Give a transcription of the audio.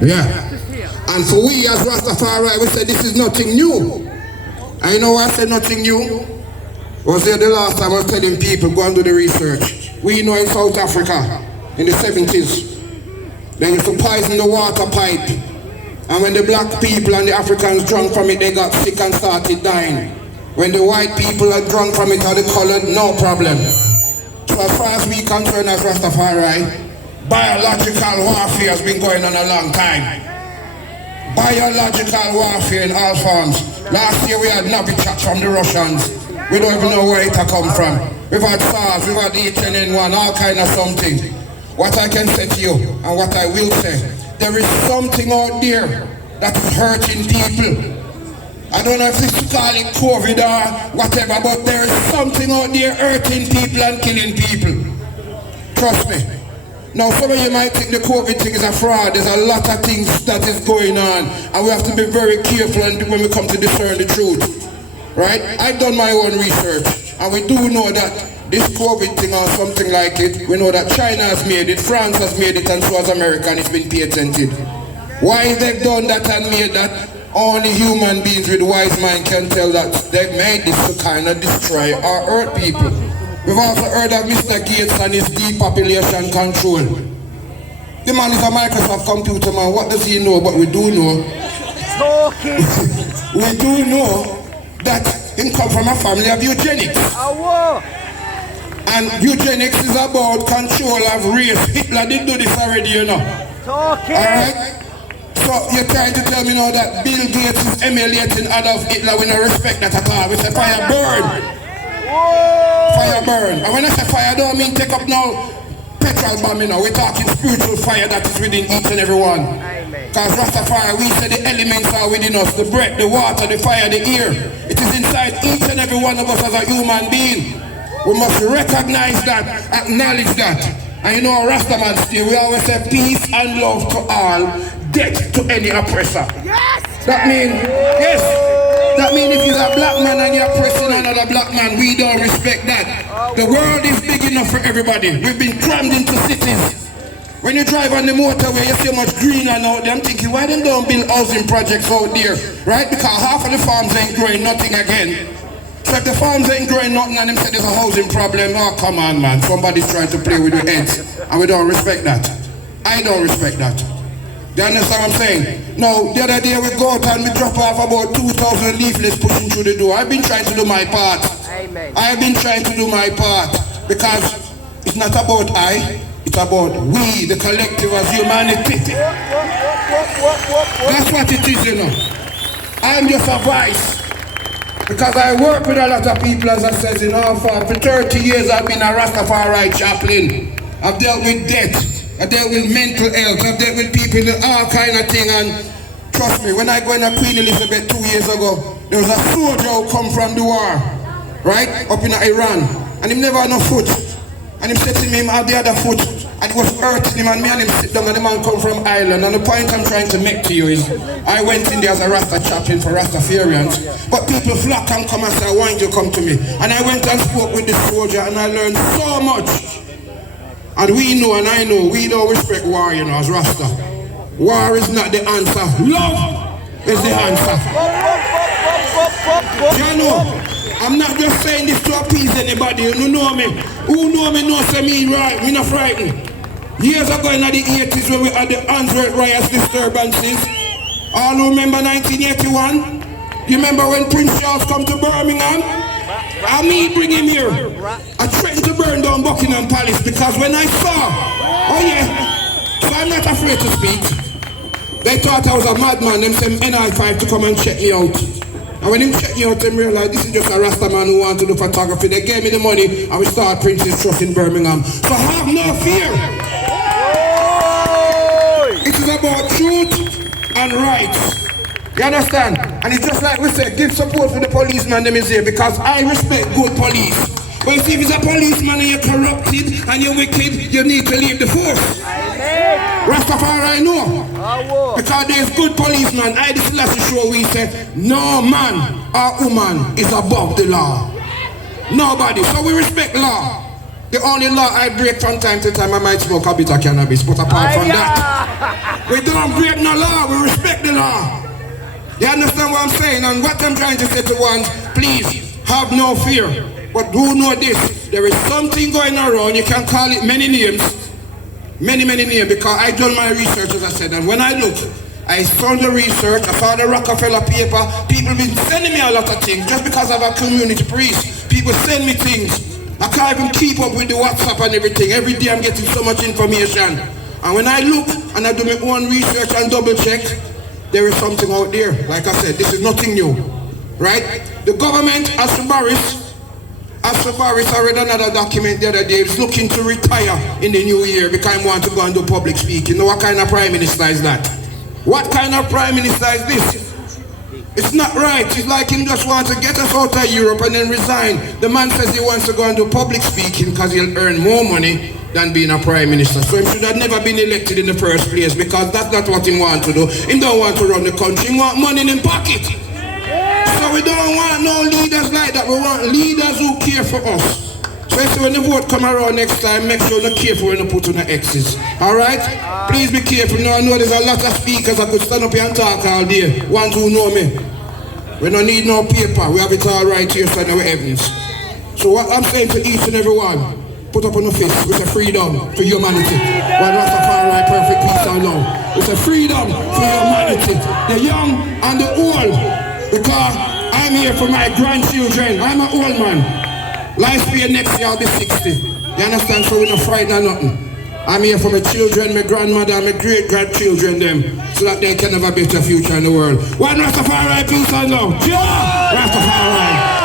Yeah. And for we as Rastafari, we say this is nothing new. And you know why I say nothing new? Was there the last time I was telling people, go and do the research. We know in South Africa, in the 70s, they used to poison the water pipe. And when the black people and the Africans drank from it, they got sick and started dying. When the white people had drunk from it or the colored, no problem. So as far as we concerned as Rastafari, biological warfare has been going on a long time. Biological warfare in all forms. Last year we had Novichok from the Russians. We don't even know where it come from. We've had SARS, we've had H1N1, all kind of something. What I can say to you, and what I will say, there is something out there that is hurting people. I don't know if this is call it COVID or whatever, but there is something out there hurting people and killing people. Trust me. Now some of you might think the COVID thing is a fraud. There's a lot of things that is going on, and we have to be very careful when we come to discern the truth. Right? I've done my own research, and we do know that this COVID thing or something like it, we know that China has made it, France has made it, and so has America, and it's been patented. Why they've done that and made that, only human beings with wise mind can tell that they've made this to kind of destroy or hurt people. We've also heard of Mr. Gates and his depopulation control. The man is a Microsoft computer man. What does he know? But we do know. We do know that he come from a family of eugenics. And eugenics is about control of race. Hitler did do this already, you know. Alright? So you're trying to tell me now that Bill Gates is emulating Adolf Hitler. We don't respect that at all. We say fire burn. Fire burn. And when I say fire, I don't mean take up now petrol bomb, you know. We're talking spiritual fire that is within each and every one. Because Rastafari, we say the elements are within us. The breath, the water, the fire, the air. It is inside each and every one of us as a human being. We must recognize that, acknowledge that. And you know, Rastaman still, we always say peace and love to all, death to any oppressor. Yes! That means, yes, that means if you're a black man and you're oppressing another black man, we don't respect that. The world is big enough for everybody. We've been crammed into cities. When you drive on the motorway, you see much greener out there. I'm thinking, why them don't build housing projects out there? Right? Because half of the farms ain't growing nothing again. So if the farms ain't growing nothing and them say there's a housing problem, oh come on man, somebody's trying to play with your heads. And we don't respect that. I don't respect that. Do you understand what I'm saying? No, the other day we go out and we drop off about 2,000 leaflets pushing through the door. I've been trying to do my part. Amen. I've been trying to do my part. Because it's not about I, it's about we, the collective as humanity. That's what it is, you know. I'm just a voice. Because I work with a lot of people, as I said, in all forms. For 30 years I've been a Rastafari chaplain. I've dealt with death. I've dealt with mental health. I've dealt with people in all kind of thing. And trust me, when I go in a Queen Elizabeth 2 years ago, there was a soldier who come from the war, right, up in Iran. And he never had no foot. And he said to me, him had the other foot. And it was hurting him, and me and him sit down, and the man come from Ireland. And the point I'm trying to make to you is, I went in there as a Rasta chaplain for Rastafarians, but people flock and come and say, why don't you come to me? And I went and spoke with the soldier, and I learned so much. And we know, and I know, we don't respect war, you know, as Rasta. War is not the answer. Love is the answer. You know, I'm not just saying this to appease anybody. You know me. Who know me knows me right. Me not frightened. Years ago in the 80s when we had the Answorth riots disturbances. All who remember 1981? You remember when Prince Charles come to Birmingham? I me bring him here. I threatened to burn down Buckingham Palace because when I saw, oh yeah, so I'm not afraid to speak. They thought I was a madman. Them sent NI5 to come and check me out. And when him check me out, they realized this is just a Rasta man who wants to do photography. They gave me the money and we started Prince's Trust in Birmingham. So have no fear. It is about truth and rights. You understand? And it's just like we said, give support for the policeman them is here because I respect good police. But you see, if it's a policeman and you're corrupted and you're wicked, you need to leave the force. Rastafari know. Because there's good policemen. I this last show we say, no man or woman is above the law. Nobody. So we respect law. The only law I break from time to time, I might smoke a bit of cannabis, but apart from that, we don't break no law, we respect the law. You understand what I'm saying? And what I'm trying to say to ones, please, have no fear. But do know this, there is something going around, you can call it many names, many names, because I done my research, as I said, and when I look, I saw the research, I saw the Rockefeller paper, people been sending me a lot of things, just because I'm a community priest. People send me things. I can't even keep up with the WhatsApp and everything. Every day I'm getting so much information. And when I look and I do my own research and double check, there is something out there. Like I said, this is nothing new. Right? The government, as Barris, I read another document the other day, is looking to retire in the new year because I want to go and do public speaking. You know what kind of prime minister is that? What kind of prime minister is this? It's not right. It's like him just wants to get us out of Europe and then resign. The man says he wants to go and do public speaking because he'll earn more money than being a prime minister. So he should have never been elected in the first place because that's not what he wants to do. He don't want to run the country. He want money in his pocket. So we don't want no leaders like that. We want leaders who care for us. So when the vote come around next time, make sure you're careful when you put on the X's. Alright? Please be careful. Now I know there's a lot of speakers that could stand up here and talk all day. Ones who know me. We don't need no paper. We have it all right here in our heavens. So what I'm saying to each and every one, put up on the fist with a freedom for humanity. One Rastafari, perfect peace and love. It's a freedom for humanity. The young and the old. Because I'm here for my grandchildren. I'm an old man. Lifespan next year I'll be 60. You understand? So we're not frightened or nothing. I'm here for my children, my grandmother, and my great-grandchildren them, so that they can have a better future in the world. One Rastafari, peace and love. Yeah! Rastafari.